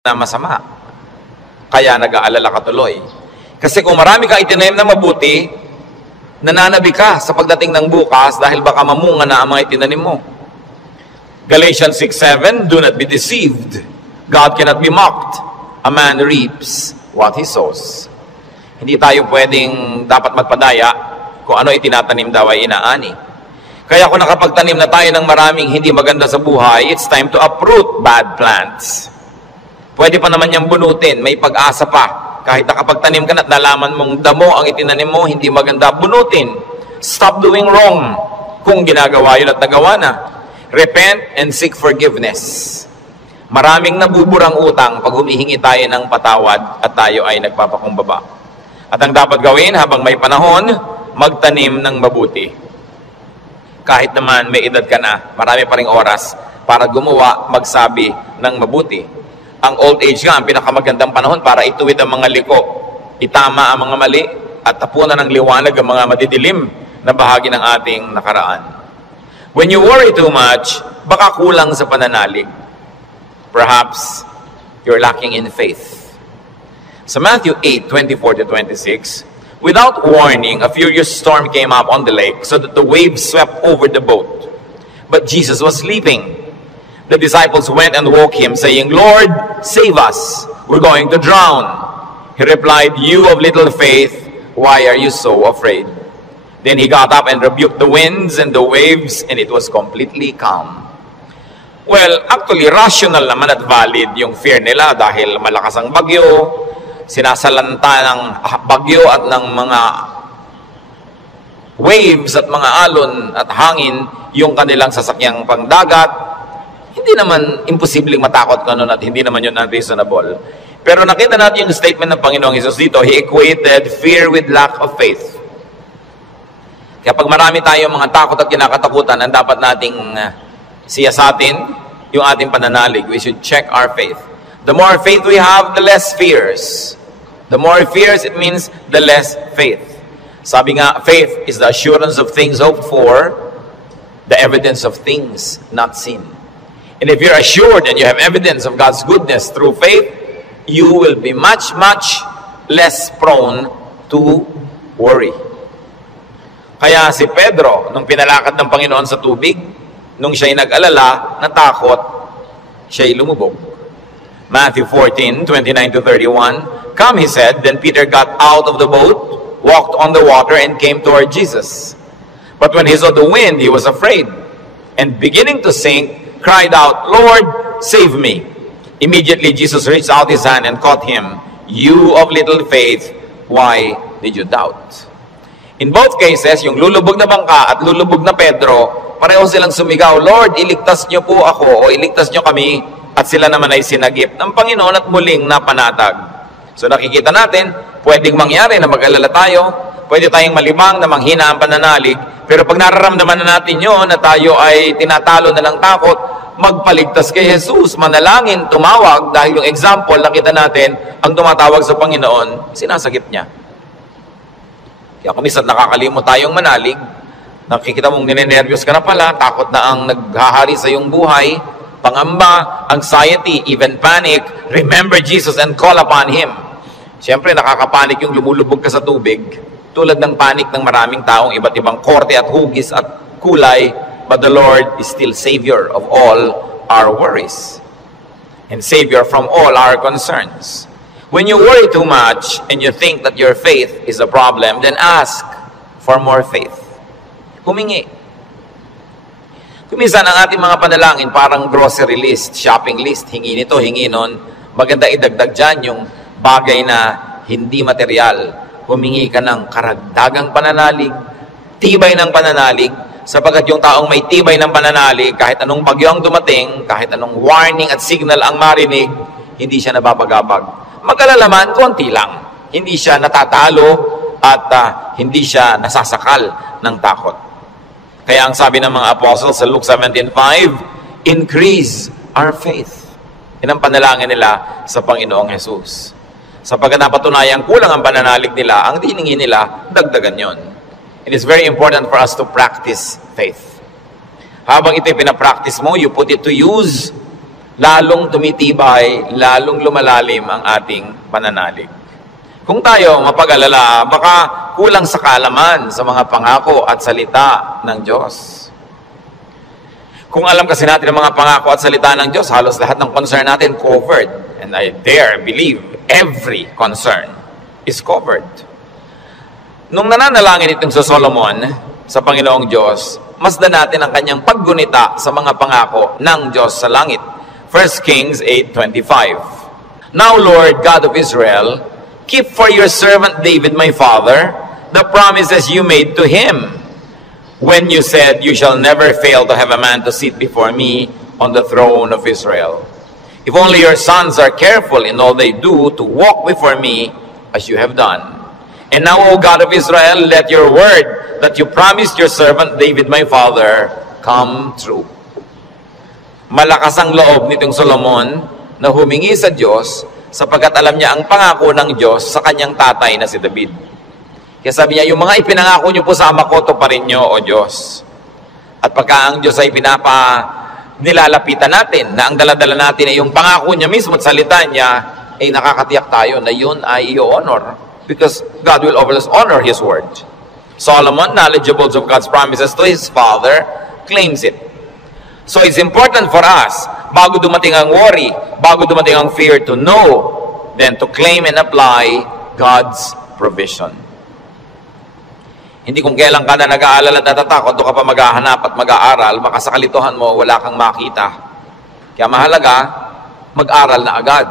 na masama. Kaya nag-aalala ka tuloy. Kasi kung marami kang itinanim na mabuti, nananabi ka sa pagdating ng bukas dahil baka mamunga na ang mga itinanim mo. Galatians 6:7, do not be deceived. God cannot be mocked. A man reaps what he sows. Hindi tayo pwedeng dapat magpadaya kung ano itinatanim daw ay inaani. Kaya kung nakapagtanim na tayo ng maraming hindi maganda sa buhay, it's time to uproot bad plants. Pwede pa naman niyang bunutin, may pag-asa pa. Kahit nakapagtanim ka na at nalaman mong damo ang itinanim mo, hindi maganda, bunutin. Stop doing wrong kung ginagawa yun at nagawa na. Repent and seek forgiveness. Maraming nabuburang utang pag humihingi tayo ng patawad at tayo ay nagpapakumbaba. At ang dapat gawin habang may panahon, magtanim ng mabuti. Kahit naman may edad ka na, marami pa ring oras para gumawa, magsabi ng mabuti. Ang old age nga, ang pinakamagandang panahon para ituwid ang mga liko, itama ang mga mali, at tapunan ng liwanag ang mga madidilim na bahagi ng ating nakaraan. When you worry too much, baka kulang sa pananalig. Perhaps you're lacking in faith. Sa Matthew 8:24-26, without warning, a furious storm came up on the lake so that the waves swept over the boat. But Jesus was sleeping. The disciples went and woke him, saying, Lord, save us. We're going to drown. He replied, you of little faith, why are you so afraid? Then he got up and rebuked the winds and the waves, and it was completely calm. Well, actually, rational naman at valid yung fear nila dahil malakas ang bagyo, sinasalanta ng bagyo at ng mga waves at mga alon at hangin yung kanilang sasakyang pangdagat. Hindi naman imposibleng matakot ka nun at hindi naman yun unreasonable. Pero nakita natin yung statement ng Panginoong Hesus dito. He equated fear with lack of faith. Kaya pag marami tayong mga takot at kinakatakutan, ang dapat nating siyasatin yung ating pananalig. We should check our faith. The more faith we have, the less fears. The more fears, it means the less faith. Sabi nga, faith is the assurance of things hoped for, the evidence of things not seen. And if you're assured and you have evidence of God's goodness through faith, you will be much, much less prone to worry. Kaya si Pedro, nung pinalakad ng Panginoon sa tubig, nung siya'y nag-alala, natakot, siya'y lumubog. Matthew 14:29-31, come, he said. Then Peter got out of the boat, walked on the water, and came toward Jesus. But when he saw the wind, he was afraid, and beginning to sink, cried out, Lord, save me. Immediately Jesus reached out his hand and caught him. You of little faith, why did you doubt? In both cases, yung lulubog na bangka at lulubog na Pedro, pareho silang sumigaw, Lord, iligtas niyo po ako o iligtas niyo kami, at sila naman ay sinagip ng Panginoon at muling napanatag. So nakikita natin, pwedeng mangyari na mag-alala tayo, pwede tayong malimang na manghina ang pananalig, pero pag nararamdaman na natin yun, na tayo ay tinatalo na ng takot, magpaligtas kay Jesus, manalangin, tumawag, dahil yung example, nakita natin, ang tumatawag sa Panginoon, sinasagip niya. Kaya kung minsan nakakalimot tayong manalig, nakikita mong ninenervyos ka na pala, takot na ang naghahari sa iyong buhay, pangamba, anxiety, even panic, remember Jesus and call upon Him. Siyempre, nakakapanik yung lumulubog ka sa tubig, tulad ng panik ng maraming taong iba't ibang korte at hugis at kulay, but the Lord is still Savior of all our worries and Savior from all our concerns. When you worry too much and you think that your faith is a problem, then ask for more faith. Humingi. Kuminsan ang ating mga panalangin parang grocery list, shopping list, hingi nito, hingi nun. Maganda idagdag dyan yung bagay na hindi material. Humingi ka ng karagdagang pananalig, tibay ng pananalig, sapagkat yung taong may tibay ng pananalig, kahit anong bagyo ang dumating, kahit anong warning at signal ang marinig, hindi siya nababagabag. Mag-alala man, konti lang. Hindi siya natatalo at hindi siya nasasakal ng takot. Kaya ang sabi ng mga apostles sa Luke 17:5, increase our faith. Yan ang panalangin nila sa Panginoong Jesus. Sapagkat napatunayan kulang ang pananalig nila, ang diningi nila, dagdagan yon. It is very important for us to practice faith. Habang ito'y pinapractice mo, you put it to use, lalong tumitibay, lalong lumalalim ang ating pananalig. Kung tayo mapag-alala, baka kulang sa kaalaman sa mga pangako at salita ng Diyos. Kung alam kasi natin ang mga pangako at salita ng Diyos, halos lahat ng concern natin covered. And I dare believe every concern is covered. Nung nananalangin itong sa Solomon, sa Panginoong Diyos, masdan natin ang kanyang paggunita sa mga pangako ng Diyos sa langit. 1 Kings 8:25. Now, Lord, God of Israel, keep for your servant David, my father, the promises you made to him, when you said, you shall never fail to have a man to sit before me on the throne of Israel. If only your sons are careful in all they do to walk before me as you have done. And now, O God of Israel, let your word that you promised your servant David, my father, come true. Malakas ang loob nitong Solomon na humingi sa Diyos sapagkat alam niya ang pangako ng Diyos sa kanyang tatay na si David. Kaya sabi niya, yung mga ipinangako niyo po sa ama ko, tuparin niyo, O Diyos. At pagka ang Diyos ay nilalapitan natin, na ang daladala natin ay yung pangako niya mismo at salita niya, ay nakakatiyak tayo na yun ay i-honor. Because God will always honor His word. Solomon, knowledgeable of God's promises to his father, claims it. So it's important for us, bago dumating ang worry, bago dumating ang fear, to know, then to claim and apply God's provision. Hindi kung kailan ka na nag-aalala at natatakot, doon ka pa maghahanap at mag-aaral, baka sa kalituhan mo, wala kang makita. Kaya mahalaga, mag-aral na agad.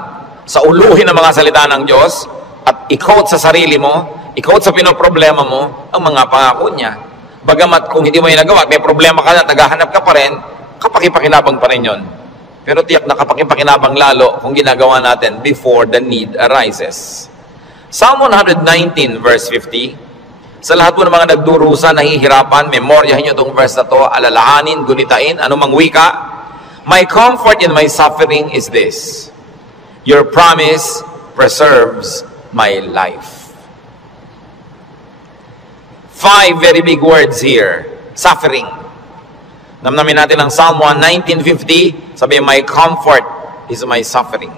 Sa uluhin ng mga salita ng Diyos, at i-quote sa sarili mo, i-quote sa pinoproblema mo, ang mga pangako niya. Bagamat kung hindi mo yung nagawa, may problema ka na, naghahanap ka pa rin, kapakipakinabang pa rin yun. Pero tiyak na kapakipakinabang lalo kung ginagawa natin before the need arises. Psalm 119 verse 50, sa lahat po ng mga nagdurusa, nahihirapan, memoryahin nyo itong verse na to, alalahanin, gunitain, anumang wika. My comfort in my suffering is this: your promise preserves my life. 5 very big words here. Suffering. Namnamin natin ang Psalm 119:50, sabi, my comfort is my suffering.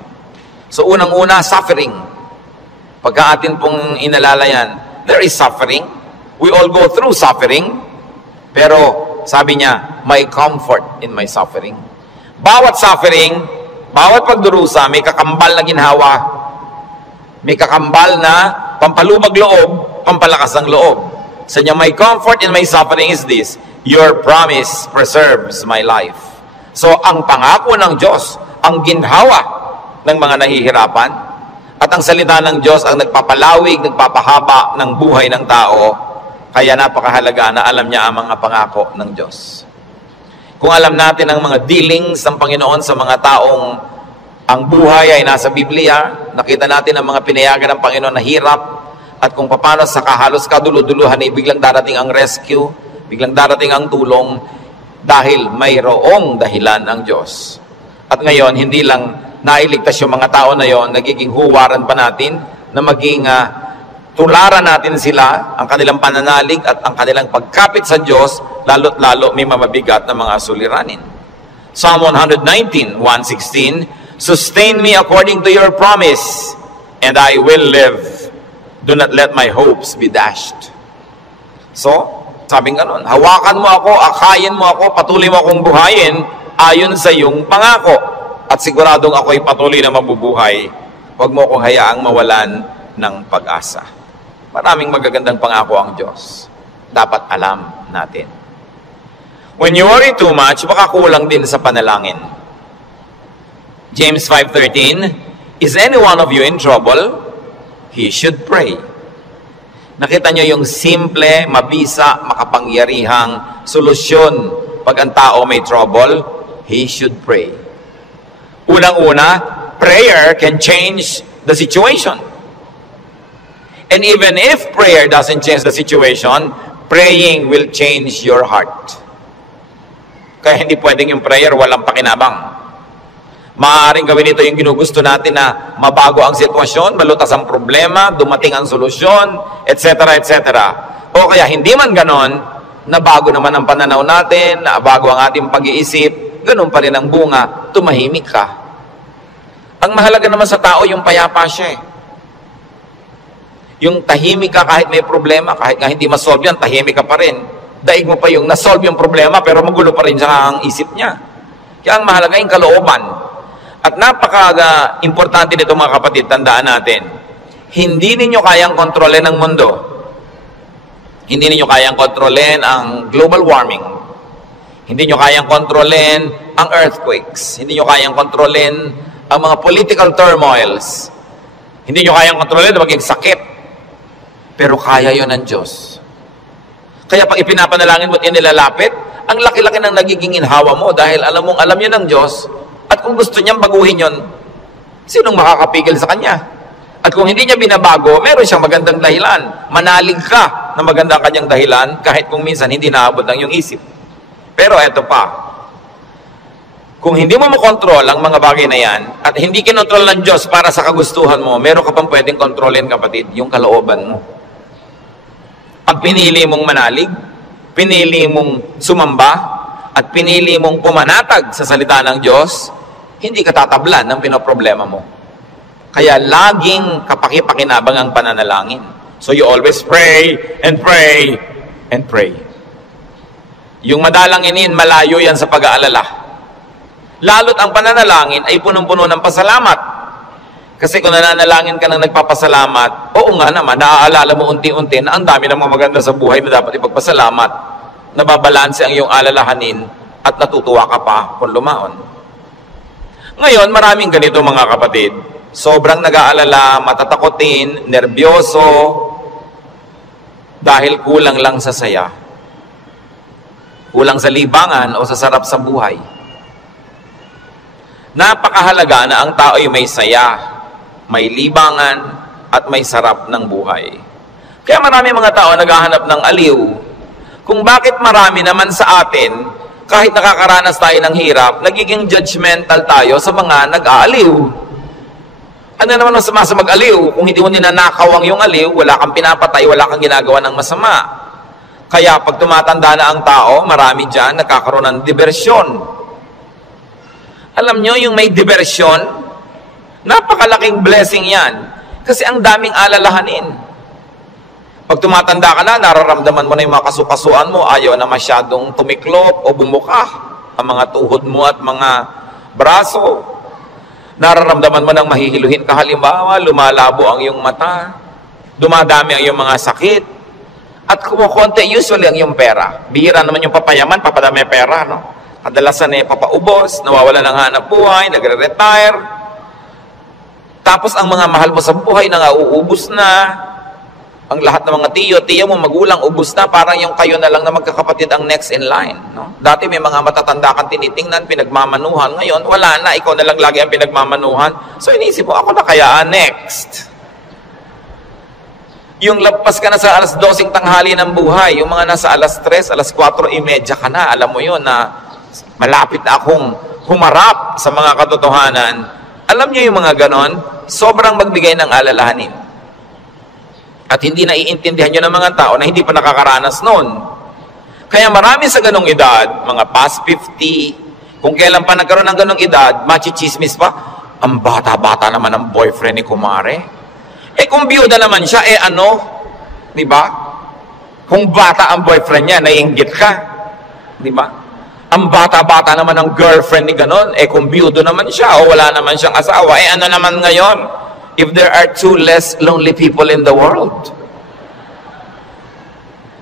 So unang-una, suffering. Pagka atin pong inalala yan, there is suffering. We all go through suffering. Pero sabi niya, my comfort in my suffering. Bawat suffering, bawat pagdurusa, may kakambal na ginhawa. May kakambal na pampalubag loob, pampalakas ng loob. Sa niya, my comfort in my suffering is this: your promise preserves my life. So, ang pangako ng Diyos, ang ginhawa ng mga nahihirapan, at ang salita ng Diyos ang nagpapalawig, nagpapahaba ng buhay ng tao, kaya napakahalaga na alam niya ang mga pangako ng Diyos. Kung alam natin ang mga dealings ng Panginoon sa mga taong ang buhay ay nasa Biblia, nakita natin ang mga pinayagan ng Panginoon na hirap, at kung paano sa kahalos kaduluduluhan ay biglang darating ang rescue, biglang darating ang tulong, dahil mayroong dahilan ang Diyos. At ngayon, hindi lang nailigtas yung mga tao na yon, nagiging huwaran pa natin na maging tularan natin sila, ang kanilang pananalig at ang kanilang pagkapit sa Diyos, lalo't lalo may mamabigat na mga suliranin. Psalm 119:116, sustain me according to your promise, and I will live. Do not let my hopes be dashed. So, sabing ganun, hawakan mo ako, akayin mo ako, patuloy mo akong buhayin ayon sa iyong pangako. At siguradong ako'y patuloy na mabubuhay. Huwag mo akong hayaang mawalan ng pag-asa. Maraming magagandang pangako ang Diyos. Dapat alam natin. When you worry too much, baka kulang din sa panalangin. James 5:13, is any one of you in trouble? He should pray. Nakita nyo yung simple, mabisa, makapangyarihang solusyon pag ang tao may trouble? He should pray. Unang-una, prayer can change the situation. And even if prayer doesn't change the situation, praying will change your heart. Kaya hindi pwedeng yung prayer walang pakinabang. Maaaring gawin ito yung ginugusto natin na mabago ang sitwasyon, malutas ang problema, dumating ang solusyon, etc., etc. O kaya hindi man ganon, nabago naman ang pananaw natin, nabago ang ating pag-iisip, ganun pa rin ang bunga, tumahimik ka. Ang mahalaga naman sa tao, yung payapa siya eh. Yung tahimik ka kahit may problema, kahit nga hindi masolve yan, tahimik ka pa rin. Daig mo pa yung nasolve yung problema, pero magulo pa rin siya ang isip niya. Kaya ang mahalaga yung kalooban. At napaka-importante nito mga kapatid, tandaan natin, hindi ninyo kayang kontrolin ang mundo. Hindi ninyo kayang kontrolin ang global warming. Hindi nyo kayang kontrolin ang earthquakes. Hindi nyo kayang kontrolin ang mga political turmoils. Hindi nyo kayang kontrolin na maging sakit. Pero kaya yon ng Diyos. Kaya pag ipinapanalangin mo at inilalapit, ang laki-laki ng nagiging inhawa mo dahil alam mong alam yun ng Diyos. At kung gusto niyang baguhin yon, sinong makakapigil sa Kanya? At kung hindi niya binabago, meron siyang magandang dahilan. Manalig ka na maganda ang kanyang dahilan kahit kung minsan hindi naabot ang iyong isip. Pero eto pa, kung hindi mo makontrol ang mga bagay na yan at hindi kinontrol ng Diyos para sa kagustuhan mo, meron ka pang pwedeng kontrolin, kapatid, yung kalooban mo. Pag pinili mong manalig, pinili mong sumamba, at pinili mong pumanatag sa salita ng Diyos, hindi ka tatablan ng pinoproblema mo. Kaya laging kapaki-pakinabang ang pananalangin. So you always pray and pray and pray. Yung madalanginin, malayo yan sa pag-aalala. Lalo't ang pananalangin ay punong-puno ng pasalamat. Kasi kung nananalangin ka ng nagpapasalamat, oo nga naman, naaalala mo unti-unti na ang dami ng mga maganda sa buhay na dapat ipagpasalamat. Nababalanse ang iyong alalahanin at natutuwa ka pa kung lumaon. Ngayon, maraming ganito mga kapatid. Sobrang nag-aalala, matatakotin, nerbyoso, dahil kulang lang sa saya. Kulang sa libangan o sa sarap sa buhay. Napakahalaga na ang tao ay may saya, may libangan, at may sarap ng buhay. Kaya marami mga tao naghahanap ng aliw. Kung bakit marami naman sa atin, kahit nakakaranas tayo ng hirap, nagiging judgmental tayo sa mga nag-aaliw. Ano naman ang sama sa mag-aliw? Kung hindi mo ninanakaw ang iyong aliw, wala kang pinapatay, wala kang ginagawa ng masama. Kaya pag tumatanda na ang tao, marami dyan nagkakaroon ng diversyon. Alam nyo, yung may diversyon, napakalaking blessing yan. Kasi ang daming alalahanin. Pag tumatanda ka na, nararamdaman mo na yung mga kasukasuan mo, ayaw na masyadong tumiklop o bumuka ang mga tuhod mo at mga braso. Nararamdaman mo ng mahihiluhin ka, halimbawa, lumalabo ang iyong mata, dumadami ang iyong mga sakit, at kumukonti usually ang iyong pera. Bihira naman yung papayaman, papadami pera, no? Kadalasan ay papaubos, nawawala ng hanap buhay, nagre-retire. Tapos ang mga mahal mo sa buhay na uubos na. Ang lahat ng mga tiyo mo, magulang, ubos na. Parang yung kayo na lang na magkakapatid ang next in line. No? Dati may mga matatanda kang tinitingnan, pinagmamanuhan. Ngayon, wala na. Ikaw na lang lagi ang pinagmamanuhan. So inisip mo, ako na kaya next. Yung lampas ka na sa alas 12 tanghali ng buhay, yung mga nasa alas 3, alas 4:30 ka na, alam mo yun na malapit na akong humarap sa mga katotohanan. Alam niyo yung mga ganon, sobrang magbigay ng alalahanin. At hindi naiintindihan nyo ng mga tao na hindi pa nakakaranas noon. Kaya marami sa ganong edad, mga past 50, kung kailan pa nagkaroon ng ganong edad, machichismis pa, ang bata-bata naman ang boyfriend ni kumare. Kung biyuda naman siya, ano? Diba? Kung bata ang boyfriend niya, naiinggit ka. Diba? Ang bata-bata naman ang girlfriend ni ganon, kung biyudo naman siya, o wala naman siyang asawa, ano naman ngayon? If there are 2 less lonely people in the world.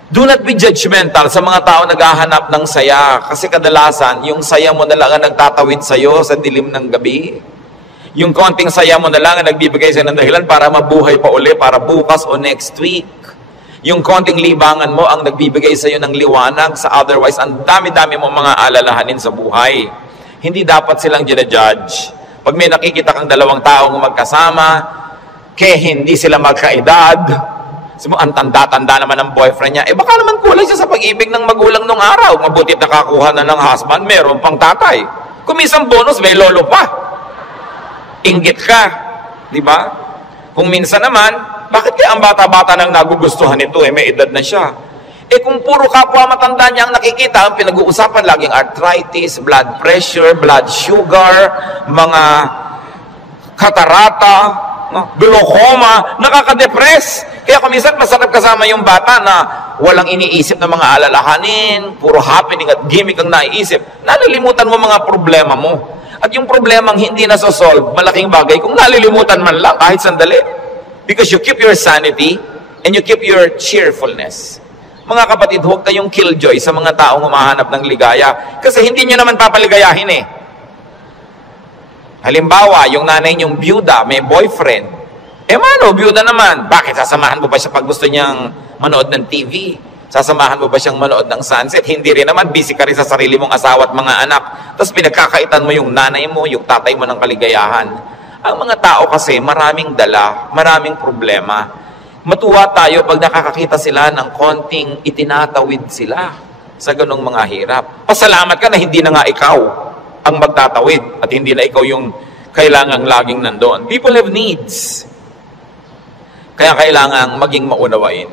Do not be judgmental sa mga tao naghahanap ng saya. Kasi kadalasan, yung saya mo na lang ang nagtatawid sa'yo sa dilim ng gabi. Yung konting saya mo na lang ang nagbibigay sa'yo ng dahilan para mabuhay pa uli, para bukas o next week. Yung konting libangan mo ang nagbibigay sa'yo ng liwanag sa otherwise ang dami-dami mong mga alalahanin sa buhay. Hindi dapat silang ginajudge. Pag may nakikita kang dalawang taong magkasama, hindi sila magkaedad, ang tanda-tanda naman ng boyfriend niya, baka naman kulang siya sa pag-ibig ng magulang nung araw. Mabuti nakakuha na ng husband, meron pang tatay. Kung minsan bonus, may lolo pa. Inggit ka. Di ba? Kung minsan naman, bakit kaya ang bata-bata nang nagugustuhan nito, may edad na siya? Kung puro kapwa matanda niya ang nakikita, ang pinag-uusapan laging arthritis, blood pressure, blood sugar, mga katarata, no? Glaucoma, nakaka-depress. Kaya kung minsan masarap kasama yung bata na walang iniisip na mga alalahanin, puro happening at gimmick ang naiisip, nalilimutan mo mga problema mo. At yung problemang hindi nasosolve, malaking bagay, kung nalilimutan man lang kahit sandali. Because you keep your sanity and you keep your cheerfulness. Mga kapatid, huwag kayong killjoy sa mga taong humahanap ng ligaya. Kasi hindi nyo naman papaligayahin eh. Halimbawa, yung nanay niyong byuda, may boyfriend. Mano, byuda naman. Bakit sasamahan mo ba siya pag gusto niyang manood ng TV? Sasamahan mo ba siyang manood ng sunset? Hindi rin naman, busy ka rin sa sarili mong asawa at mga anak. Tapos pinagkakaitan mo yung nanay mo, yung tatay mo ng kaligayahan. Ang mga tao kasi, maraming dala, maraming problema. Matuwa tayo pag nakakakita sila ng konting itinatawid sila sa ganong mga hirap. Pasalamat ka na hindi na nga ikaw ang magtatawid at hindi na ikaw yung kailangang laging nandoon. People have needs. Kaya kailangang maging maunawain.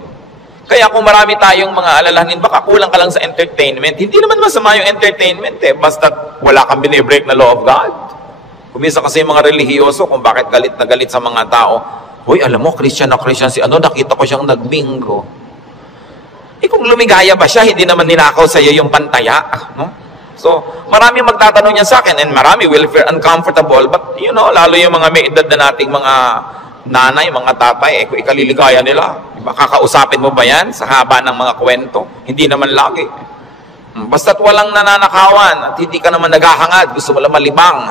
Kaya kung marami tayong mga alalahanin, baka kulang ka lang sa entertainment. Hindi naman masama yung entertainment eh, basta wala kang binibreak na law of God. Kumisa kasi yung mga relihiyoso kung bakit galit na galit sa mga tao. Hoy, alam mo, Christian na Christian si ano, nakita ko siyang nagbingo. Eh kung lumigaya ba siya, hindi naman ninakaw sa iyo yung pantaya. No? So, marami magtatanong niya sa akin and marami will feel uncomfortable. But, you know, lalo yung mga may edad na nating mga nanay, mga tatay, kung ikaliligaya nila, kakausapin mo ba yan sa haba ng mga kwento? Hindi naman lagi. Basta't walang nananakawan at hindi ka naman naghahangad, gusto mo lang malibang.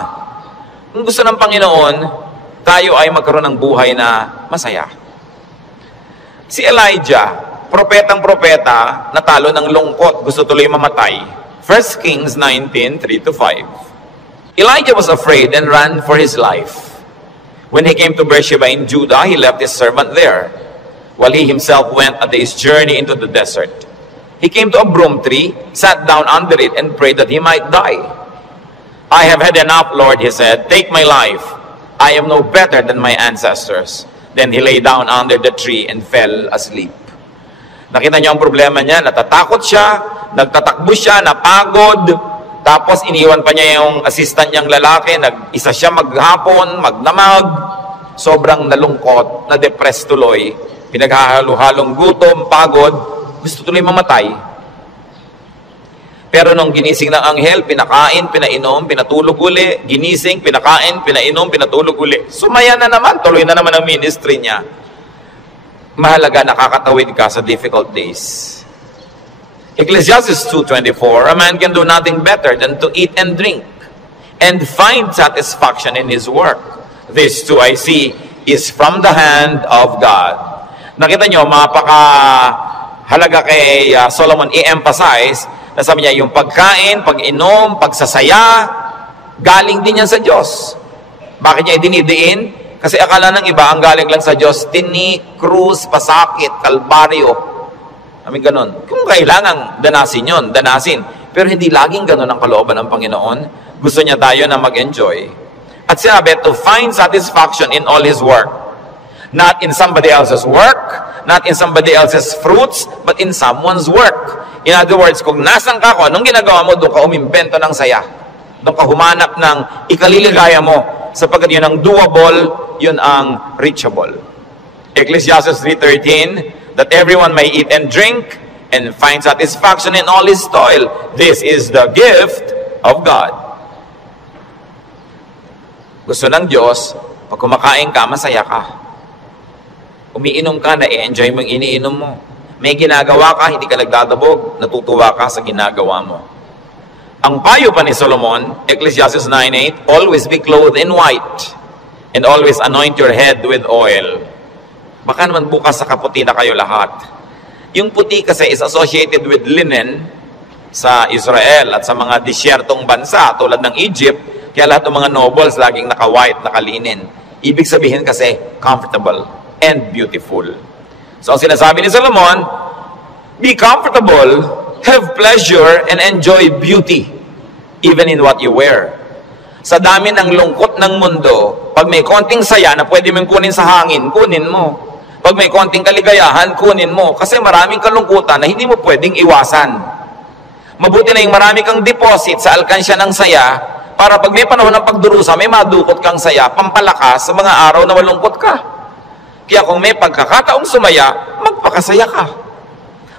Kung gusto ng Panginoon, tayo ay magkaroon ng buhay na masaya. Si Elijah, propetang-propeta, natalo ng lungkot, gusto tuloy mamatay. 1 Kings 19:3-5. Elijah was afraid and ran for his life. When he came to Beersheba in Judah, he left his servant there, while he himself went a day's journey into the desert. He came to a broom tree, sat down under it, and prayed that he might die. I have had enough, Lord, he said. Take my life. I am no better than my ancestors. Then he lay down under the tree and fell asleep. Nakita niyo ang problema niya, natatakot siya, nagtatakbo siya, napagod, tapos iniwan pa niya yung assistant niyang lalaki, nag-isa siya maghapon, magnamag, sobrang nalungkot, na-depress tuloy, pinaghahalo-halong gutom, pagod, gusto tuloy mamatay. Pero nung ginising ng anghel, pinakain, pinainom, pinatulog uli, ginising, pinakain, pinainom, pinatulog uli. Sumaya na naman, tuloy na naman ang ministry niya. Mahalaga nakakatawid ka sa difficult days. Ecclesiastes 2:24, a man can do nothing better than to eat and drink and find satisfaction in his work. This too I see is from the hand of God. Nakita nyo, mapaka-halaga kay Solomon i-emphasize na sabi niya, yung pagkain, pag-inom, pagsasaya, galing din yan sa Diyos. Bakit niya idinidiin? Kasi akala ng iba, ang galing lang sa Diyos, tinik, krus, pasakit, kalbaryo. Kami ganun. Kung kailangan danasin yun, danasin. Pero hindi laging ganun ang kalooban ng Panginoon. Gusto niya tayo na mag-enjoy. At sinabi, to find satisfaction in all His work. Not in somebody else's work, not in somebody else's fruits, but in someone's work. In other words, kung nasan ka ko, anong ginagawa mo, doon ka umimbento ng saya. Doon ka humanap ng ikaliligaya mo. Sapagkat yun ang doable, yun ang reachable. Ecclesiastes 3:13, that everyone may eat and drink and find satisfaction in all his toil. This is the gift of God. Gusto ng Diyos, pag kumakain ka, masaya ka. Umiinom ka, na-enjoy mo yung iniinom mo. May ginagawa ka, hindi ka nagdadabog, natutuwa ka sa ginagawa mo. Ang payo pa ni Solomon, Ecclesiastes 9:8, always be clothed in white and always anoint your head with oil. Baka naman bukas sa kaputi na kayo lahat. Yung puti kasi is associated with linen sa Israel at sa mga disyertong bansa tulad ng Egypt, kaya lahat ng mga nobles laging naka-white, naka-linen. Ibig sabihin kasi comfortable and beautiful. So ang sinasabi ni Solomon, be comfortable, have pleasure, and enjoy beauty, even in what you wear. Sa dami ng lungkot ng mundo, pag may konting saya na pwede mong kunin sa hangin, kunin mo. Pag may konting kaligayahan, kunin mo. Kasi maraming kalungkutan na hindi mo pwedeng iwasan. Mabuti na yung marami kang deposit sa alkansya ng saya Para pag may panahon ng pagdurusa, may madukot kang saya, pampalakas sa mga araw na malungkot ka. Kaya kung may pagkakataong sumaya, magpakasaya ka.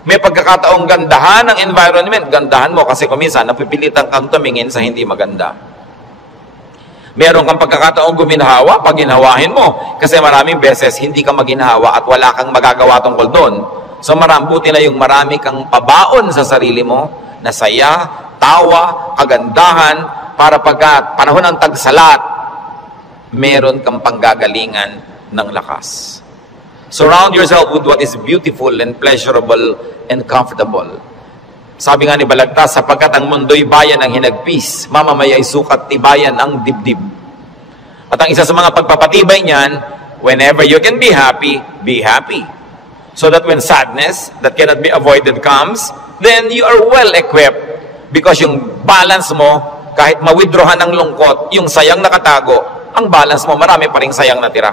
May pagkakataong gandahan ng environment, gandahan mo kasi kung minsan napipilitan kang tumingin sa hindi maganda. Meron kang pagkakataong guminhawa, pag ginhawahin mo. Kasi maraming beses hindi ka maginhawa at wala kang magagawa tungkol doon. So buti na yung marami kang pabaon sa sarili mo na saya, tawa, kagandahan, para pagka panahon ng tagsalat, meron kang panggagalingan ng lakas. Surround yourself with what is beautiful and pleasurable and comfortable. Sabi nga ni Balagtas, sapagkat ang mundo'y bayan ng hinagpis, mamamaya'y sukat tibayan ang dibdib. At ang isa sa mga pagpapatibay niyan, whenever you can be happy, be happy. So that when sadness that cannot be avoided comes, then you are well equipped. Because yung balance mo, kahit ma-withdrawhan ng lungkot, yung sayang nakatago, ang balance mo, marami pa rin sayang natira.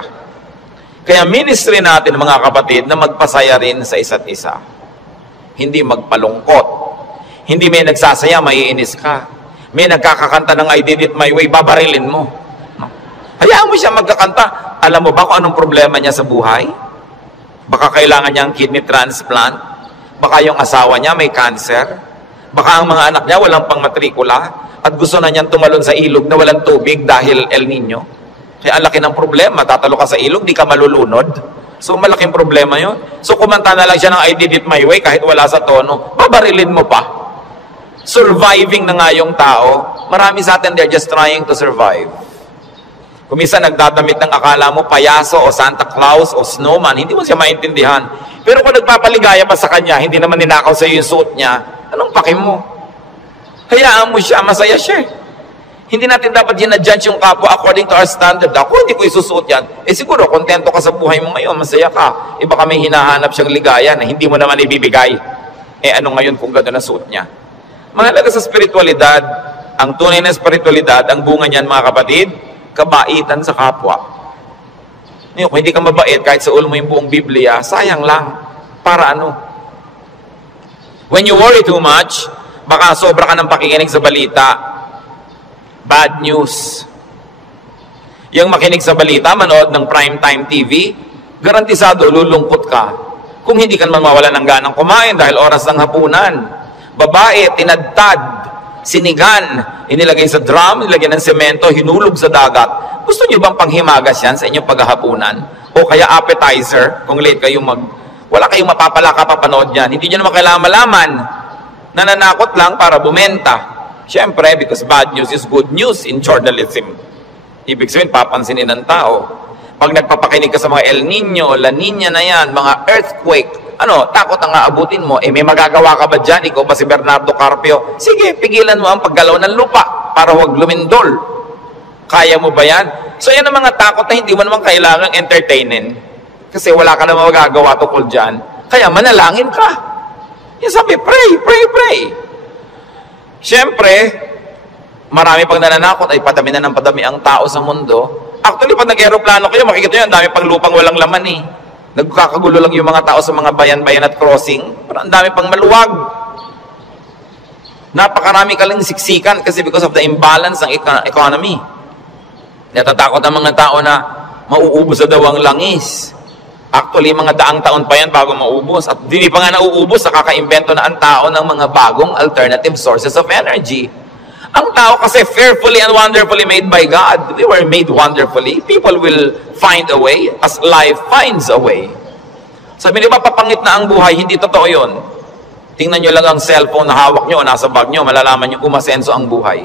Kaya ministry natin, mga kapatid, na magpasaya rin sa isa't isa. Hindi magpalungkot. Hindi may nagsasaya, maiinis ka. May nagkakakanta ng I did it my way, babarilin mo. Hayaan mo siya magkakanta. Alam mo ba kung anong problema niya sa buhay? Baka kailangan niya ang kidney transplant. Baka yung asawa niya may cancer. Baka ang mga anak niya walang pangmatrikula. At gusto na niyang tumalon sa ilog na walang tubig dahil El Nino. Kaya ang laki ng problema. Tatalo ka sa ilog, di ka malulunod. So malaking problema yun. So kumanta na lang siya ng I did it my way kahit wala sa tono. Babarilin mo pa. Surviving na nga yung tao. Marami sa atin, they're just trying to survive. Kung minsan nagdadamit ng akala mo payaso o Santa Claus o snowman, hindi mo siya maintindihan. Pero kung nagpapaligaya pa sa kanya, hindi naman ninakaw sa iyo yung suit niya, anong pakim mo? Hayaan mo siya, masaya siya. Hindi natin dapat ginadjudge yung kapwa according to our standard. Ako, hindi ko isusuot yan. Siguro, kontento ka sa buhay mo ngayon, masaya ka. Baka may hinahanap siyang ligaya na hindi mo naman ibibigay. Ano ngayon kung gano'n na suot niya? Mahalaga sa spiritualidad, ang tunay na spiritualidad, ang bunga niyan, mga kapatid, kabaitan sa kapwa. Kung hindi ka mabait, kahit sa ulo mo yung buong Biblia, sayang lang. Para ano? When you worry too much, baka sobra ka ng pakikinig sa balita. Bad news. Yung makinig sa balita, manood ng primetime TV, garantisado, lulungkot ka. Kung hindi ka naman mawala ng ganang kumain dahil oras ng hapunan. Babae, tinadtad, sinigan, inilagay sa drum, inilagay ng semento, hinulog sa dagat. Gusto niyo bang panghimagas yan sa inyong paghahapunan? O kaya appetizer, kung late kayo wala kayong mapapala kapapanood yan. Hindi niyo naman kailangan malaman. Nananakot lang para bumenta. Siyempre, because bad news is good news in journalism. Ibig sabihin, papansinin ng tao. Pag nagpapakinig ka sa mga El Nino, La Nina na yan, mga earthquake, takot ang aabutin mo. May magagawa ka ba dyan? Ikaw ba si Bernardo Carpio? Sige, pigilan mo ang paggalaw ng lupa para huwag lumindol. Kaya mo ba yan? So yan ang mga takot na hindi mo naman kailangang entertainin. Kasi wala ka naman magagawa tungkol dyan. Kaya manalangin ka. Yan sabi, pray, pray, pray. Siyempre, marami pang nananakot ay padami na ng padami ang tao sa mundo. Actually, pag nag-aeroplano kayo, makikita nyo, ang dami pang lupang walang laman eh. Nagkakagulo lang yung mga tao sa mga bayan-bayan at crossing. Pero ang dami pang maluwag. Napakarami ka lang siksikan kasi because of the imbalance ng economy. Natatakot ang mga tao na mauubos sa daw ang langis. Actually, mga daang taon pa yan bago maubos. At hindi pa nga nauubos, nakaka-invento na ang tao ng mga bagong alternative sources of energy. Ang tao kasi fearfully and wonderfully made by God. We were made wonderfully. People will find a way as life finds a way. Sabi niyo ba, papangit na ang buhay? Hindi totoo yun. Tingnan nyo lang ang cellphone na hawak nyo o nasa bag nyo, malalaman nyo umasenso ang buhay.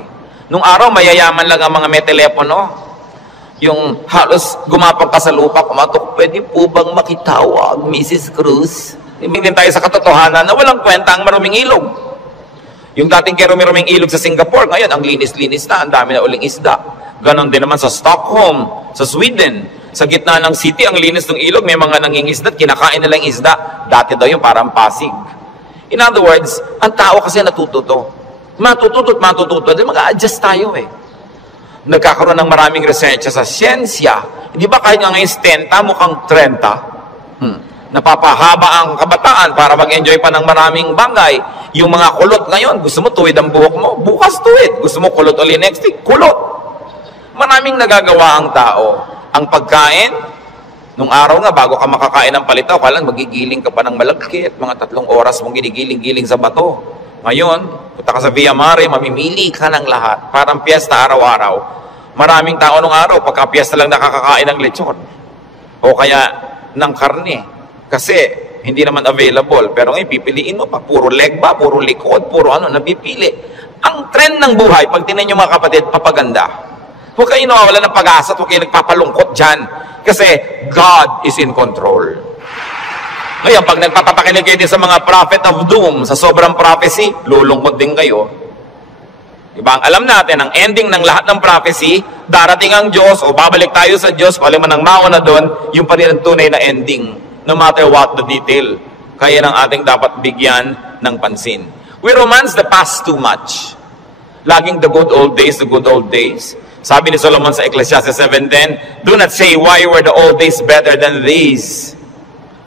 Nung araw, mayayaman lang ang mga may telepono. Yung halos gumapang ka sa lupa, kumatok, pwede po bang makitawag, Mrs. Cruz? Ibigin tayo sa katotohanan na walang kwenta ang maruming ilog. Yung dating maruming ilog sa Singapore, ngayon, ang linis-linis na, ang dami na uling isda. Ganon din naman sa Stockholm, sa Sweden. Sa gitna ng city, ang linis ng ilog, may mga nangingisda at kinakain nila yung isda. Dati daw yung parang Pasig. In other words, ang tao kasi natututo. Matututo. Mag-a-adjust tayo eh. Nagkakaroon ng maraming research sa siyensya. Hindi ba kahit nga ngayon 10, mukhang 30? Napapahaba ang kabataan para mag-enjoy pa ng maraming bagay. Yung mga kulot ngayon, gusto mo tuwid ang buhok mo, bukas tuwid. Gusto mo kulot ulit next week, kulot. Maraming nagagawa ang tao. Ang pagkain, nung araw nga, bago ka makakain ng palitaw, kailan magigiling ka pa ng malagkit, mga 3 oras mong ginigiling-giling sa bato. Ngayon, punta ka sa Via Mare, mamimili ka ng lahat. Parang piyesta araw-araw. Maraming tao nung araw, pagka piyesta lang nakakakain ng lechon. O kaya ng karne. Kasi, hindi naman available. Pero ngayon, pipiliin mo pa. Puro leg ba? Puro likod? Puro napipili. Ang trend ng buhay, pag tinan nyo mga kapatid, papaganda. Huwag kayo nawawala ng pag-asa at huwag kayo nagpapalungkot dyan. Kasi God is in control. Ngayon, pag nagpapapakinig kayo din sa mga prophet of doom, sa sobrang prophecy, lulungkot din kayo. Diba? Ang alam natin, ang ending ng lahat ng prophecy, darating ang Diyos, o babalik tayo sa Diyos, o alam mo nang mauna doon, yung pa rin ang tunay na ending. No matter what the detail. Kaya ng ating dapat bigyan ng pansin. We romance the past too much. Laging the good old days, the good old days. Sabi ni Solomon sa Ecclesiastes 7:10, do not say, why were the old days better than these?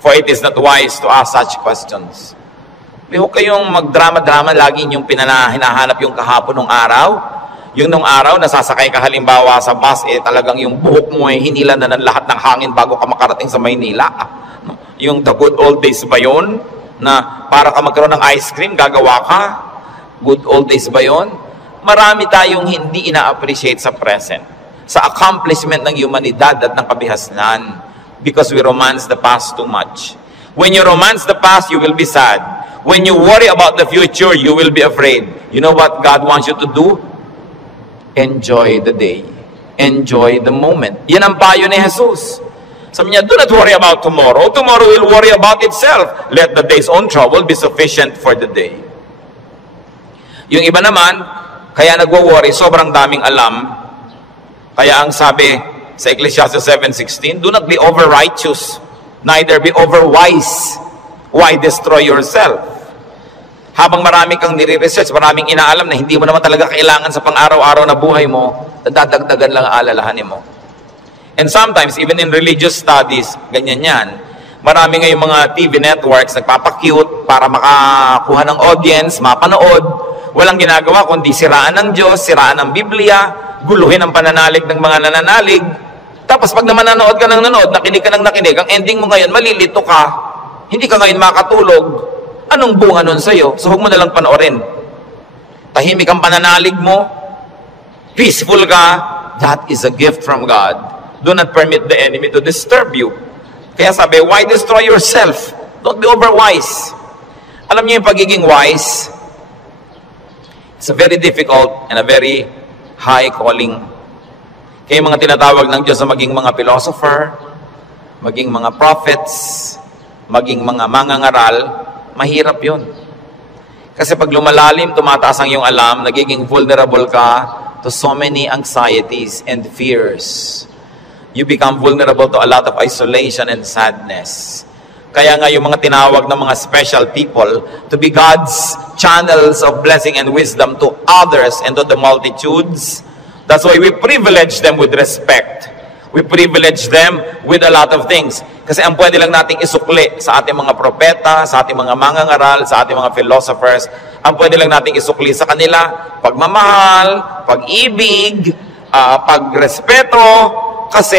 For it is not wise to ask such questions. Huwag kayong magdrama-drama, lagi yung hinahanap yung kahapon ng araw. Yung nung araw, nasasakay ka halimbawa sa bus, talagang yung buhok mo hinilan na ng lahat ng hangin bago ka makarating sa Maynila. Yung the good old days ba yun? Na para ka magkaroon ng ice cream, gagawa ka? Good old days ba yun? Marami tayong hindi ina-appreciate sa present. Sa accomplishment ng humanidad at ng kabihasnan. Because we romance the past too much. When you romance the past, you will be sad. When you worry about the future, you will be afraid. You know what God wants you to do? Enjoy the day. Enjoy the moment. Yan ang payo ni Jesus. Sabi niya, do not worry about tomorrow. Tomorrow will worry about itself. Let the day's own trouble be sufficient for the day. Yung iba naman, kaya nagwo-worry, sobrang daming alam. Kaya ang sabi sa Ecclesiastes 7:16, do not be over-righteous, neither be over-wise. Why destroy yourself? Habang marami kang nire-research, maraming inaalam na hindi mo naman talaga kailangan sa pang-araw-araw na buhay mo, dadagdagan lang ang alalahanin mo. And sometimes, even in religious studies, ganyan yan. Marami ngayong mga TV networks nagpapakute para makakuha ng audience, mapanood. Walang ginagawa kundi siraan ng Diyos, siraan ng Biblia, guluhin ang pananalig ng mga nananalig. Tapos pag naman nanood ka ng nanood, nakinig ka ng nakinig, ang ending mo ngayon, malilito ka. Hindi ka ngayon makatulog. Anong bunga nun sa'yo? So huwag mo nalang panoorin. Tahimik ang pananalig mo, peaceful ka, that is a gift from God. Do not permit the enemy to disturb you. Kaya sabi, why destroy yourself? Don't be overwise. Alam niyo yung pagiging wise, it's a very difficult and a very high calling. Kaya mga tinatawag ng Diyos na maging mga philosopher, maging mga prophets, maging mga mangangaral, mahirap yun. Kasi pag lumalalim, tumataas ang iyong alam, nagiging vulnerable ka to so many anxieties and fears. You become vulnerable to a lot of isolation and sadness. Kaya nga yung mga tinawag ng mga special people to be God's channels of blessing and wisdom to others and to the multitudes. That's why we privilege them with respect. We privilege them with a lot of things. Kasi ang pwede lang nating isukli sa ating mga propeta, sa ating mga mangangaral, sa ating mga philosophers, ang pwede lang nating isukli sa kanila, pagmamahal, pag-ibig, pagrespeto, kasi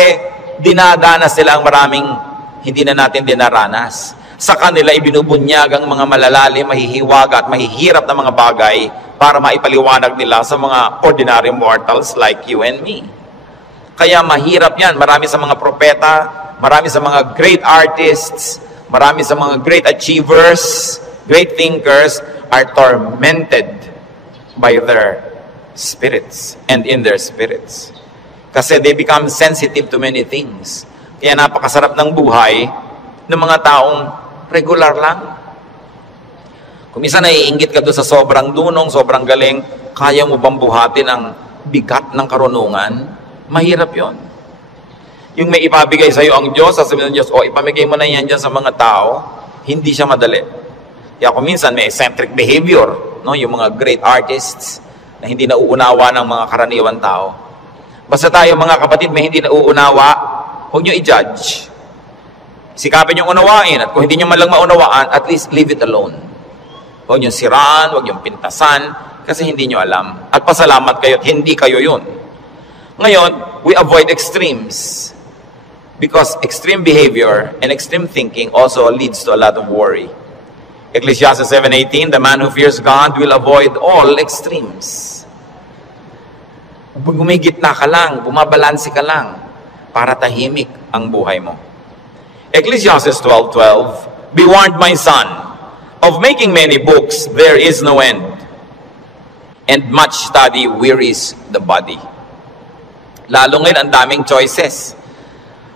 dinadanas sila ang maraming hindi na natin dinaranas. Sa kanila ibinubunyag ang mga malalalim, mahihiwaga at mahihirap na mga bagay para maipaliwanag nila sa mga ordinary mortals like you and me. Kaya mahirap yan. Marami sa mga propeta, marami sa mga great artists, marami sa mga great achievers, great thinkers are tormented by their spirits and in their spirits. Kasi they become sensitive to many things. Kaya napakasarap ng buhay ng mga taong regular lang. Kung minsan naiinggit ka doon sa sobrang dunong, sobrang galing, kaya mo bang buhatin ang bigat ng karunungan? Mahirap yon. Yung may ipabigay sa iyo ang Diyos, sasabihin ng Diyos, ipamigay mo na yan dyan sa mga tao, hindi siya madali. Kaya kung minsan may eccentric behavior, no? Yung mga great artists na hindi nauunawa ng mga karaniwan tao. Basta tayo mga kapatid, may hindi nauunawa, huwag nyo i-judge. Sikapin yung unawain, at kung hindi nyo man lang maunawaan, at least leave it alone. Huwag niyong siraan, huwag niyong pintasan, kasi hindi niyo alam. At pasalamat kayo at hindi kayo yun. Ngayon, we avoid extremes. Because extreme behavior and extreme thinking also leads to a lot of worry. Ecclesiastes 7:18, the man who fears God will avoid all extremes. Gumigitna ka lang, bumabalansi ka lang, para tahimik ang buhay mo. Ecclesiastes 12:12, be warned, my son, of making many books there is no end, and much study wearies the body. Lalo ngayon, ang daming choices.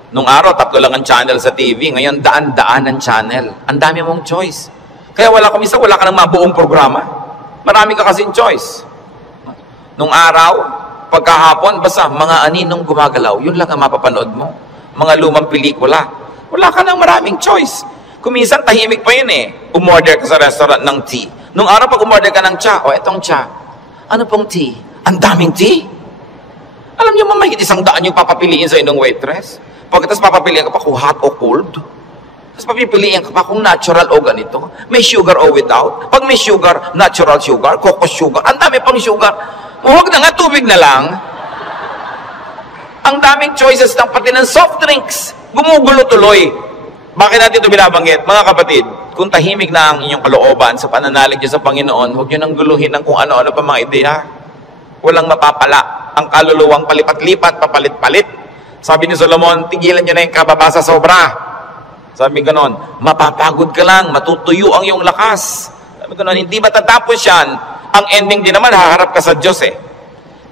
Nung araw, 3 lang ang channel sa TV. Ngayon, daan-daan ang channel. Ang dami mong choice. Kaya wala ka ng mabuong programa. Marami ka kasing choice. Nung araw, pagkahapon, basta mga aninong gumagalaw, yun lang ang mapapanood mo. Mga lumang pelikula. Wala ka ng maraming choice. Kuminsan, tahimik pa yun eh. Umorder ka sa restaurant ng tea. Nung araw, pag umorder ka ng cha, etong cha. Ano pong tea? Ang daming tea. Alam niyo, mahigit 100 yung papapiliin sa inyong waitress. Pagkatapos papapiliin ka pa kung hot o cold. Tapos papipiliin ka pa kung natural o ganito. May sugar o without. Pag may sugar, natural sugar, coco sugar. Ang dami pang sugar. Huwag na nga, tubig na lang. Ang daming choices ng pati ng soft drinks. Gumugulo tuloy. Bakit natin ito binabanggit? Mga kapatid, kung tahimik na ang inyong kalooban sa pananalig niyo sa Panginoon, huwag niyo nang guluhin ng kung ano-ano pa mga ideya. Walang mapapala. Ang kaluluwang palipat-lipat, papalit-palit. Sabi ni Solomon, tigilan niyo na yung kababasa sobra. Sabi ganon, mapapagod ka lang, matutuyo ang iyong lakas. Sabi ganon, hindi matatapos yan. Ang ending din naman, haharap ka sa Diyos eh.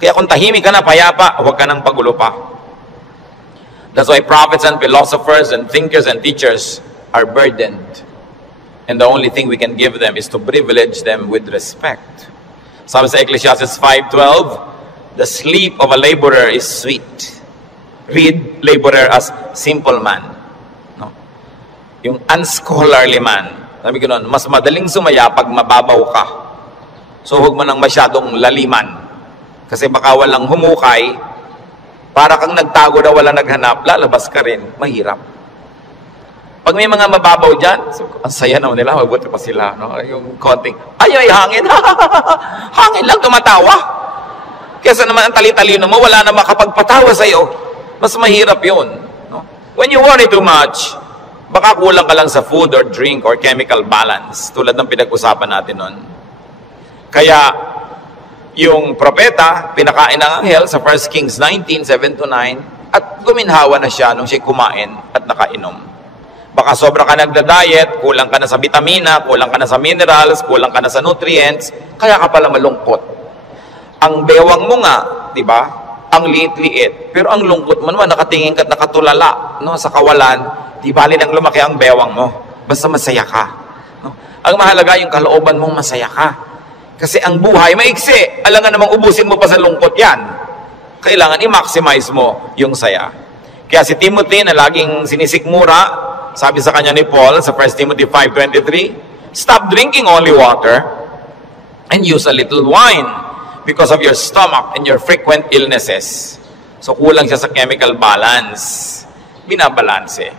Kaya kung tahimik ka na, payapa, huwag ka nang pagulo pa. That's why prophets and philosophers and thinkers and teachers are burdened. And the only thing we can give them is to privilege them with respect. Sabi sa Ecclesiastes 5:12, the sleep of a laborer is sweet. Read laborer as simple man. No? Yung unscholarly man. Sabi ko nun, mas madaling sumaya pag mababaw ka. So huwag mo nang masyadong laliman. Kasi baka walang humukay, para kang nagtago na wala naghanap, lalabas ka rin. Mahirap. Pag may mga mababaw dyan, ang saya naman nila, mabuti pa sila. No? Yung konting, ay, hangin. Hangin lang, tumatawa. Kesa naman ang tali-talino mo, wala na makapagpatawa sa'yo. Mas mahirap yun. No? When you worry too much, baka kulang ka lang sa food or drink or chemical balance, tulad ng pinag-usapan natin nun. Kaya, yung propeta, pinakain ng anghel sa 1 Kings 19:7-9, at guminhawa na siya nung siya kumain at nakainom. Baka sobra ka nagda-diet, kulang ka na sa vitamina, kulang ka na sa minerals, kulang ka na sa nutrients, kaya ka pala malungkot. Ang bewang mo nga, di ba? Ang liit-liit. Pero ang lungkot mo naman, nakatingin ka at nakatulala, no? Sa kawalan, di bali nang lumaki ang bewang mo. Basta masaya ka. No? Ang mahalaga, yung kalooban mong masaya ka. Kasi ang buhay maiksi. Alam nga namang ubusin mo pa sa lungkot yan. Kailangan i-maximize mo yung saya. Kaya si Timothy na laging sinisikmura, sabi sa kanya ni Paul sa 1 Timothy 5:23, stop drinking only water and use a little wine because of your stomach and your frequent illnesses. So kulang siya sa chemical balance. Binabalanse.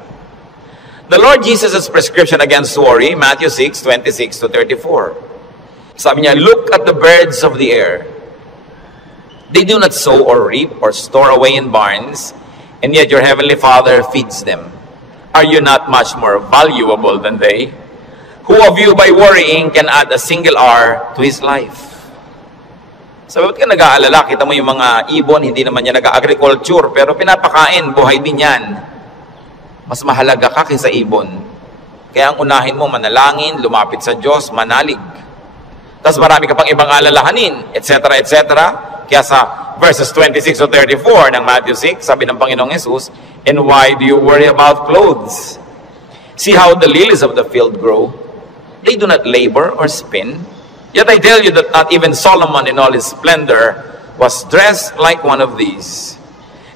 The Lord Jesus' prescription against worry, Matthew 6:26-34. Sabi niya, look at the birds of the air. They do not sow or reap or store away in barns, and yet your heavenly Father feeds them. Are you not much more valuable than they? Who of you by worrying can add a single hour to his life? Sabi, ba't ka nag-aalala? Kita mo yung mga ibon, hindi naman yan nag-agriculture, pero pinapakain, buhay din yan. Mas mahalaga ka kaysa ibon. Kaya ang unahin mo, manalangin, lumapit sa Diyos, manalig. Tapos marami ka pang ibang alalahanin, etc., etc. Kaya sa verses 26-34 ng Matthew 6, sabi ng Panginoong Jesus, and why do you worry about clothes? See how the lilies of the field grow. They do not labor or spin. Yet I tell you that not even Solomon in all his splendor was dressed like one of these.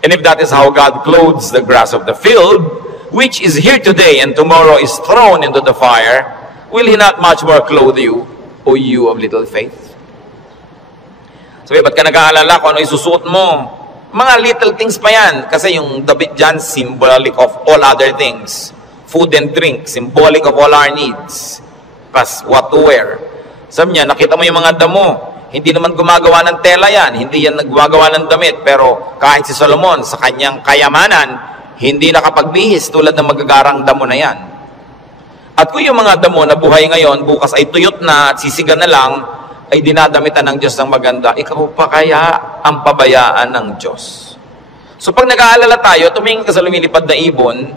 And if that is how God clothes the grass of the field, which is here today and tomorrow is thrown into the fire, will he not much more clothe you, O you of little faith? Sabi, ba't ka nag-aalala kung ano isusuot mo? Mga little things pa yan. Kasi yung David dyan, symbolic of all other things. Food and drink, symbolic of all our needs. Plus, what to wear. Sabi niya, nakita mo yung mga damo, hindi naman gumagawa ng tela yan, hindi yan naggagawa ng damit, pero kahit si Solomon sa kanyang kayamanan, hindi nakapagbihis tulad ng magagarang damo na yan. At kung yung mga damo na buhay ngayon, bukas ay tuyot na at sisiga na lang, ay dinadamitan ng Diyos ng maganda, ikaw pa kaya ang pabayaan ng Diyos? So pag nag-aalala tayo, tumingin ka sa lumilipad na ibon,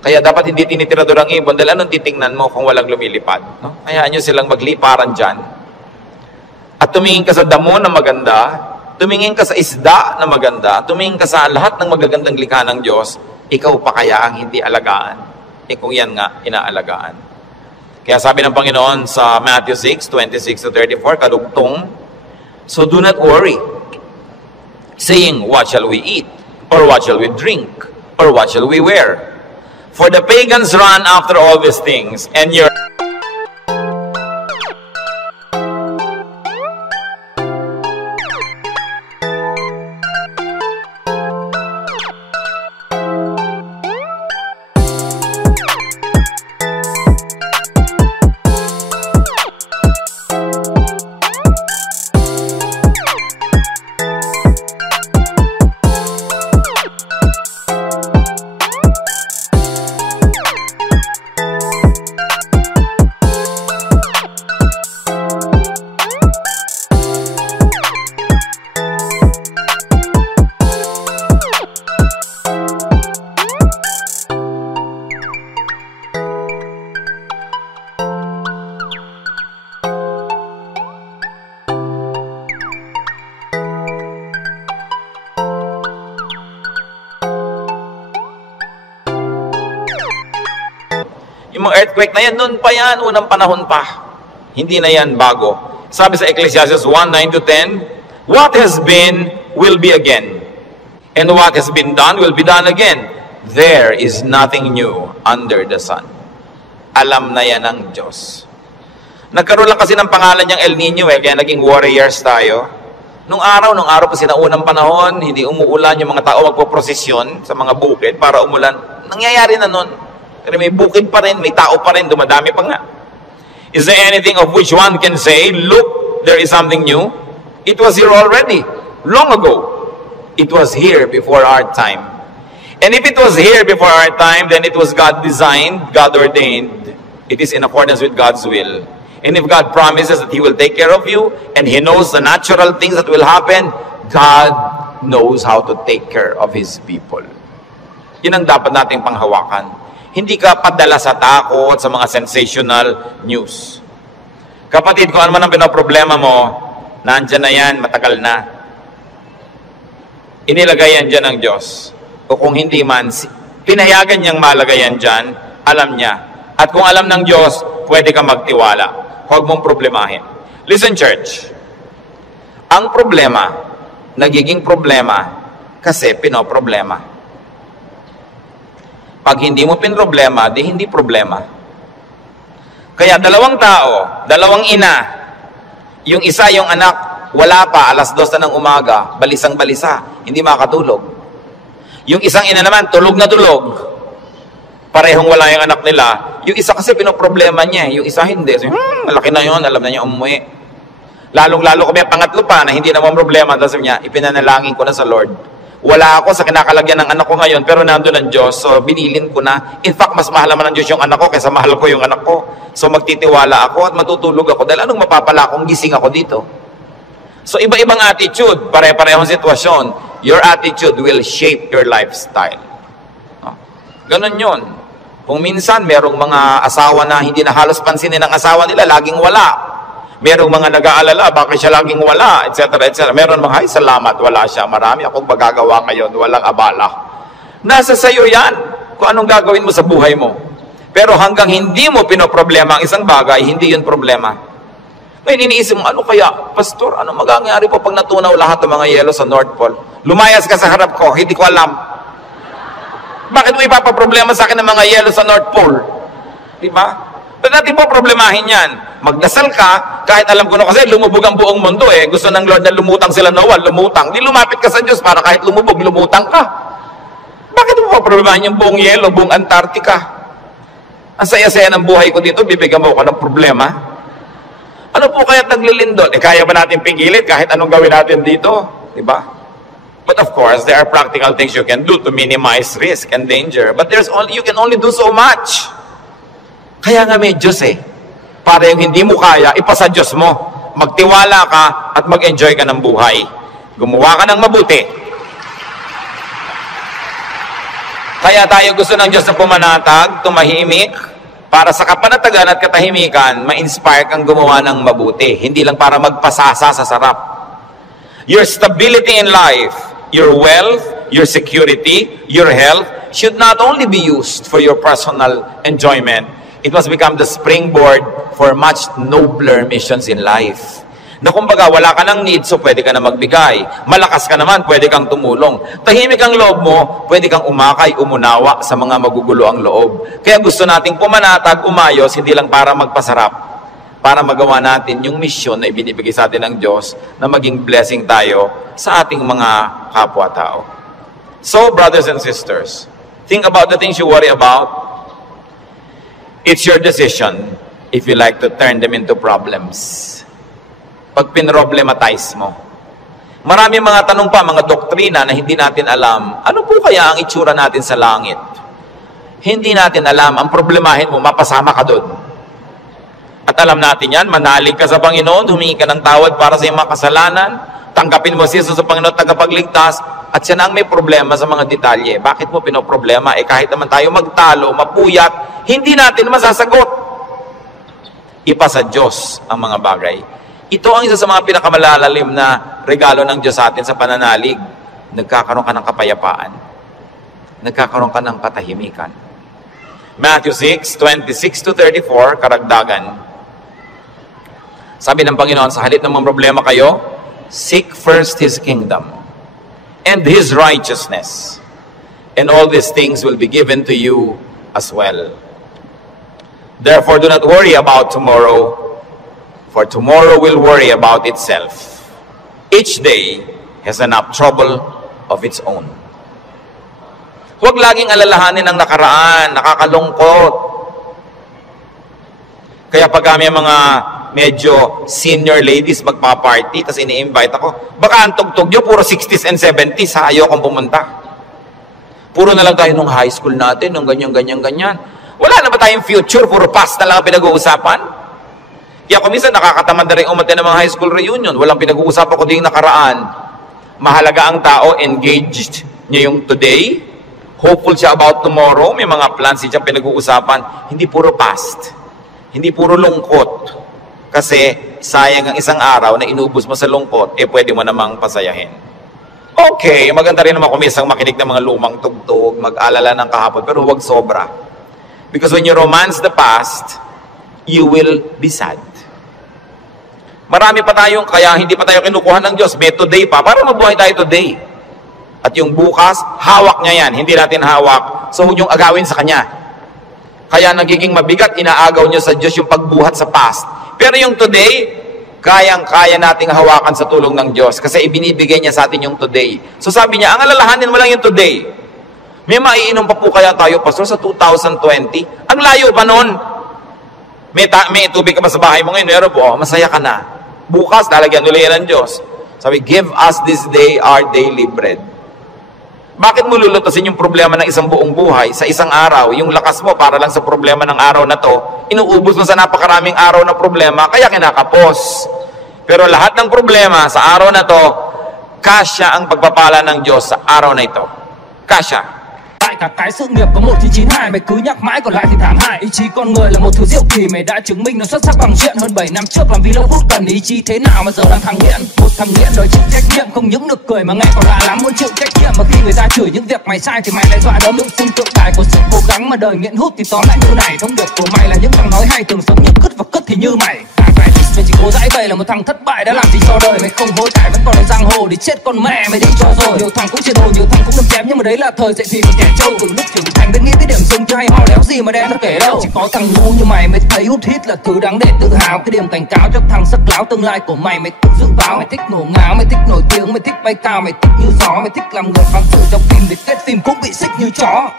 kaya dapat hindi tinitirador ang ibon, dahil anong titingnan mo kung walang lumilipad? No? Hayaan nyo silang magliparan dyan. At tumingin ka sa damo na maganda, tumingin ka sa isda na maganda, tumingin ka sa lahat ng magagandang likha ng Diyos, ikaw pa kaya ang hindi alagaan? Kung yan nga, inaalagaan. Kaya sabi ng Panginoon sa Matthew 6:26-34, kadugtong, so do not worry, saying, what shall we eat? Or what shall we drink? Or what shall we wear? For the pagans run after all these things, and your yung mga earthquake na yan, noon pa yan, unang panahon pa. Hindi na yan bago. Sabi sa Ecclesiastes 1:9-10, what has been, will be again. And what has been done, will be done again. There is nothing new under the sun. Alam na yan ng Diyos. Nagkaroon lang kasi ng pangalan niyang El Nino kaya naging warriors tayo. Nung araw pa sinaunang panahon, hindi umuulan, yung mga tao magpoprosesyon sa mga bukid para umulan. Nangyayari na nun. Pero may bukid pa rin, may tao pa rin, dumadami pa nga. Is there anything of which one can say, look, there is something new? It was here already, long ago. It was here before our time. And if it was here before our time, then it was God designed, God ordained. It is in accordance with God's will. And if God promises that He will take care of you, and He knows the natural things that will happen, God knows how to take care of His people. Yun ang dapat nating panghawakan. Hindi ka padala sa takot, sa mga sensational news. Kapatid, kung ano man ang pinoproblema mo, nandyan na yan, matagal na. Inilagay yan dyan ng Diyos. O kung hindi man, pinayagan niyang malagay yan dyan, alam niya. At kung alam ng Diyos, pwede ka magtiwala. Huwag mong problemahin. Listen, church. Ang problema, nagiging problema, kasi pinoproblema. Pag hindi mo pinroblema, di hindi problema. Kaya dalawang tao, dalawang ina, yung isa, yung anak, wala pa, 2:00 na ng umaga, balisang-balisa, hindi makatulog. Yung isang ina naman, tulog na tulog. Parehong wala yung anak nila. Yung isa kasi pinoproblema niya, yung isa hindi. So, malaki na yun, alam na niya umuwi. Lalong-lalo kami pangatlo pa na hindi naman problema. Tapos sabi niya, ipinanalangin ko na sa Lord. Wala ako sa kinakalagyan ng anak ko ngayon, pero nandun ang Diyos, so binilin ko na. In fact, mas mahal naman ng Diyos yung anak ko kaysa mahal ko yung anak ko. So magtitiwala ako at matutulog ako dahil anong mapapala kung gising ako dito? So iba-ibang attitude, pare-parehong sitwasyon. Your attitude will shape your lifestyle. Ganon yun. Kung minsan, merong mga asawa na hindi na halos pansinin ng asawa nila, laging wala. Merong mga nag-aalala, bakit siya laging wala, etc. etc. Meron mga, ay salamat, wala siya. Marami akong magagawa ngayon, walang abala. Nasa sayo yan, kung anong gagawin mo sa buhay mo. Pero hanggang hindi mo pinoproblema ang isang bagay, hindi yun problema. Ngayon iniisip mo, ano kaya, Pastor, ano magagayari po pag natunaw lahat ng mga yelo sa North Pole? Lumayas ka sa harap ko, hindi ko alam. Bakit mo ipapaproblema sa akin ng mga yelo sa North Pole? Diba? Pero natin po problemahin yan. Magdasal ka, kahit alam ko na kasi lumubog ang buong mundo eh. Gusto ng Lord na lumutang sila Noah, lumutang. Di lumapit ka sa Diyos para kahit lumubog, lumutang ka. Bakit mo pa problemahin yung buong yelo, buong Antarctica? Ang saya-saya ng buhay ko dito, bibigyan mo ako ng problema. Ano po kaya't naglilindol? Kaya ba natin pigilin kahit anong gawin natin dito? Diba? But of course, there are practical things you can do to minimize risk and danger. But you can only do so much. Kaya nga may Diyos Para yung hindi mo kaya, ipasa Diyos mo. Magtiwala ka at mag-enjoy ka ng buhay. Gumawa ka ng mabuti. Kaya tayo gusto ng Diyos na pumanatag, tumahimik, para sa kapanatagan at katahimikan, ma-inspire kang gumawa ng mabuti. Hindi lang para magpasasa sa sarap. Your stability in life, your wealth, your security, your health, should not only be used for your personal enjoyment. It must become the springboard for much nobler missions in life. Na kumbaga, wala ka ng need, so pwede ka na magbigay. Malakas ka naman, pwede kang tumulong. Tahimik ang loob mo, pwede kang umakay, umunawa sa mga magugulo ang loob. Kaya gusto nating pumanatag, umayos, hindi lang para magpasarap. Para magawa natin yung misyon na ibinibigay sa atin ng Diyos na maging blessing tayo sa ating mga kapwa-tao. So, brothers and sisters, think about the things you worry about. It's your decision if you like to turn them into problems. Pag pinroblematize mo. Marami mga tanong pa, mga doktrina na hindi natin alam. Ano po kaya ang itsura natin sa langit? Hindi natin alam. Ang problemahin mo, mapasama ka doon. At alam natin yan, manalig ka sa Panginoon, humingi ka ng tawad para sa iyong mga kasalanan, tanggapin mo si Jesus sa Panginoon, tagapagligtas, at siya na ang may problema sa mga detalye. Bakit mo pinoproblema? Kahit naman tayo magtalo, mapuyat, hindi natin masasagot. Ipa sa Diyos ang mga bagay. Ito ang isa sa mga pinakamalalalim na regalo ng Diyos sa atin sa pananalig. Nagkakaroon ka ng kapayapaan. Nagkakaroon ka ng katahimikan. Matthew 6:26-34, karagdagan. Sabi ng Panginoon, sa halip ng mga problema kayo, seek first His kingdom and His righteousness, and all these things will be given to you as well. Therefore, do not worry about tomorrow, for tomorrow will worry about itself. Each day has enough trouble of its own. Huwag laging alalahanin ang nakaraan, nakakalungkot. Kaya pag kami mga medyo senior ladies magpa-party, tapos ini-invite ako, baka ang tugtog nyo, puro 60s and 70s, ayaw kong pumunta. Puro na lang tayo nung high school natin, nung ganyan. Wala na ba tayong future, puro past na lang pinag-uusapan? Kaya kung minsan nakakatamad na rin umaten ng mga high school reunion, walang pinag-uusapan ko din nakaraan. Mahalaga ang tao, engaged niya yung today, hopeful siya about tomorrow, may mga plans siya pinag-uusapan, hindi puro past, hindi puro lungkot. Kasi sayang ang isang araw na inubos mo sa lungkot, pwede mo namang pasayahin. Okay, maganda rin naman kung minsan makinig ng mga lumang tugtog, mag-alala ng kahapon, pero huwag sobra. Because when you romance the past, you will be sad. Marami pa tayong, kaya hindi pa tayo kinukuha ng Diyos. May today pa, para mabuhay tayo today. At yung bukas, hawak niya yan. Hindi natin hawak. So, huwag yung agawin sa Kanya. Kaya nagiging mabigat, inaagaw niyo sa Diyos yung pagbuhat sa past. Pero yung today, kayang-kaya nating hawakan sa tulong ng Diyos. Kasi ibinibigay niya sa atin yung today. So sabi niya, ang alalahanin mo lang yung today. May maiinom pa po kaya tayo, Pastor, sa 2020? Ang layo pa nun. May tubig ka ba sa bahay mo ngayon? Meron po, masaya ka na. Bukas, lalagyan ulit yan ng Diyos. Sabi, give us this day our daily bread. Bakit mo lulutasin yung problema ng isang buong buhay sa isang araw? Yung lakas mo para lang sa problema ng araw na to, inuubos mo sa napakaraming araw na problema, kaya kinakapos. Pero lahat ng problema sa araw na to, kasya ang pagpapala ng Diyos sa araw na ito. Kasya. Tại cả cái sự nghiệp có một thì 92, mày cứ nhắc mãi còn lại thì thảm hại. Ý chí con người là một thứ diệu kỳ, mày đã chứng minh nó xuất sắc bằng chuyện. Hơn 7 năm trước làm vì lâu phút cần ý chí thế nào mà giờ đang thằng nghiện. Một thằng nghiện đòi chịu trách nhiệm, không những được cười mà nghe còn lạ lắm muốn chịu trách nhiệm. Mà khi người ta chửi những việc mày sai thì mày lại dọa đỡ tự xưng tượng đài của sự cố gắng. Mà đời nghiện hút thì tóm lại như này, thông điệp của mày là những thằng nói hay thường sống như cứt và cứt thì như mày. Mày chỉ cố dãi vậy là một thằng thất bại đã làm gì cho đời. Mày không hối cải vẫn còn ở giang hồ thì chết con mẹ mày đi cho rồi. Nhiều thằng cũng chia đồ, nhiều thằng cũng đâm chém, nhưng mà đấy là thời dậy thì còn trẻ trâu. Từ lúc trưởng thành đến nghĩ tới điểm dừng cho hay ho đéo gì mà đem ra kể đâu. Chỉ có thằng ngu như mày mới thấy hút hít là thứ đáng để tự hào. Cái điểm cảnh cáo cho thằng sắc láo tương lai của mày. Mày tự dự báo, mày thích nổ ngáo, mày thích nổi tiếng, mày thích bay cao, mày thích như gió, mày thích làm người phán xử trong phim để kết phim cũng bị xích như chó.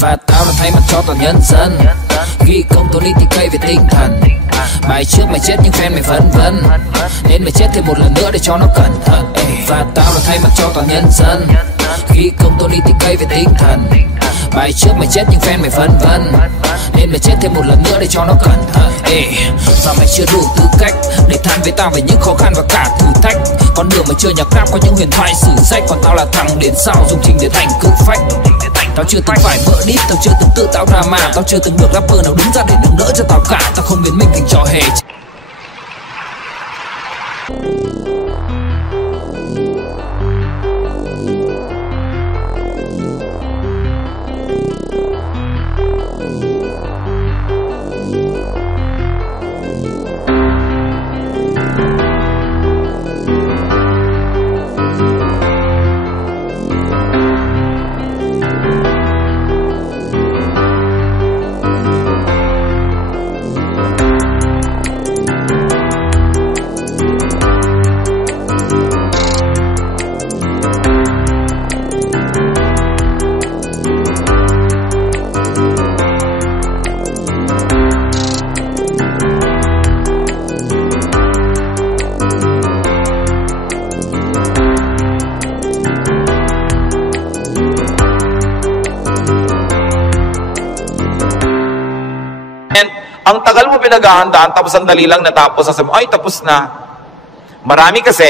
Và tao là thay mặt cho toàn nhân dân, ghi công Tony TK về tinh thần. Mày trước mày chết nhưng fan mày phân vân, nên mày chết thêm một lần nữa để cho nó cẩn thận. Và tao là thay mặt cho toàn nhân dân, khi công tôi đi tìm cây về tinh thần. Mày trước mày chết nhưng fan mày phân vân, nên mày chết thêm một lần nữa để cho nó cẩn thận. Và mày chưa đủ tư cách để than với tao về những khó khăn và cả thử thách. Con đường mày chơi nhạc rap có những huyền thoại sử sách, còn tao là thằng đến sau dùng trình để thành cự phách. Tao chưa từng phải vỡ đít, tao chưa từng tự tạo drama, tao chưa từng được rapper nào đứng ra để nâng đỡ cho tao cả. Tao không biến mình thành trò hề. Ang tagal mo pinaghahandaan, tapos sandali lang natapos, sasabi, ay, tapos na. Marami kasi,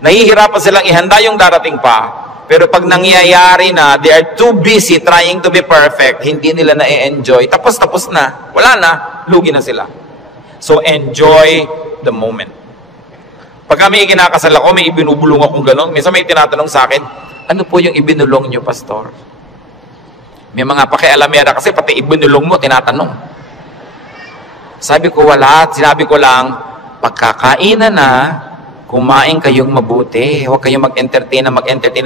nahihirapan silang ihanda yung darating pa, pero pag nangyayari na, they are too busy trying to be perfect, hindi nila na-enjoy, tapos na. Wala na, lugi na sila. So, enjoy the moment. Pag kami ikinakasal ako, may ibinubulong akong gano'n. Minsan may tinatanong sa akin, ano po yung ibinulong nyo, Pastor? May mga pakialamera kasi pati ibinulong mo, tinatanong. Sabi ko, wala. Sinabi ko lang, pagkakainan na, kumain kayong mabuti. Huwag kayong mag-entertain ng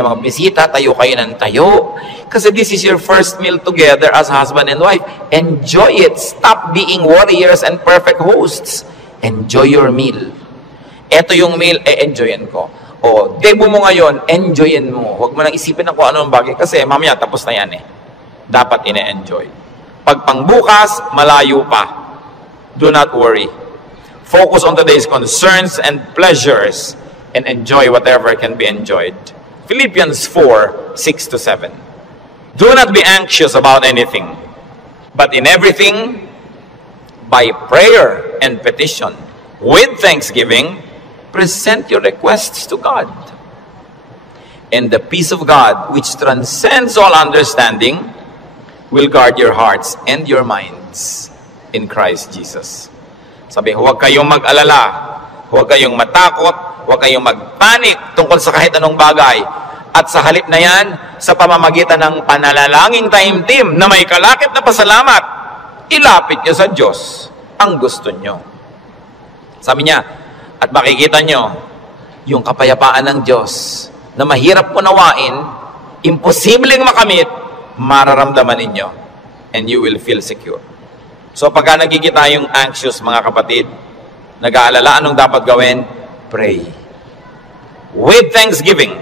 mga bisita. Tayo kayo ng tayo. Kasi this is your first meal together as husband and wife. Enjoy it. Stop being warriors and perfect hosts. Enjoy your meal. Ito yung meal, enjoyin ko. O, debo mo ngayon, enjoyin mo. Huwag mo nang isipin na kung ano ang bagay. Kasi mamaya tapos na yan eh. Dapat ine-enjoy. Pag pangbukas, malayo pa. Do not worry. Focus on today's concerns and pleasures and enjoy whatever can be enjoyed. Philippians 4:6-7. Do not be anxious about anything, but in everything, by prayer and petition, with thanksgiving, present your requests to God. And the peace of God, which transcends all understanding, will guard your hearts and your minds in Christ Jesus. Sabi, huwag kayong mag-alala, huwag kayong matakot, huwag kayong mag-panic tungkol sa kahit anong bagay. At sa halip na yan, sa pamamagitan ng panalalangin taimtim na may kalakip na pasalamat, ilapit nyo sa Diyos ang gusto nyo. Sabi niya, at makikita nyo yung kapayapaan ng Diyos na mahirap unawain, imposibleng makamit, mararamdaman ninyo, and you will feel secure. So pagka nagkikita yung anxious, mga kapatid, nag-aalala, anong dapat gawin? Pray. With thanksgiving,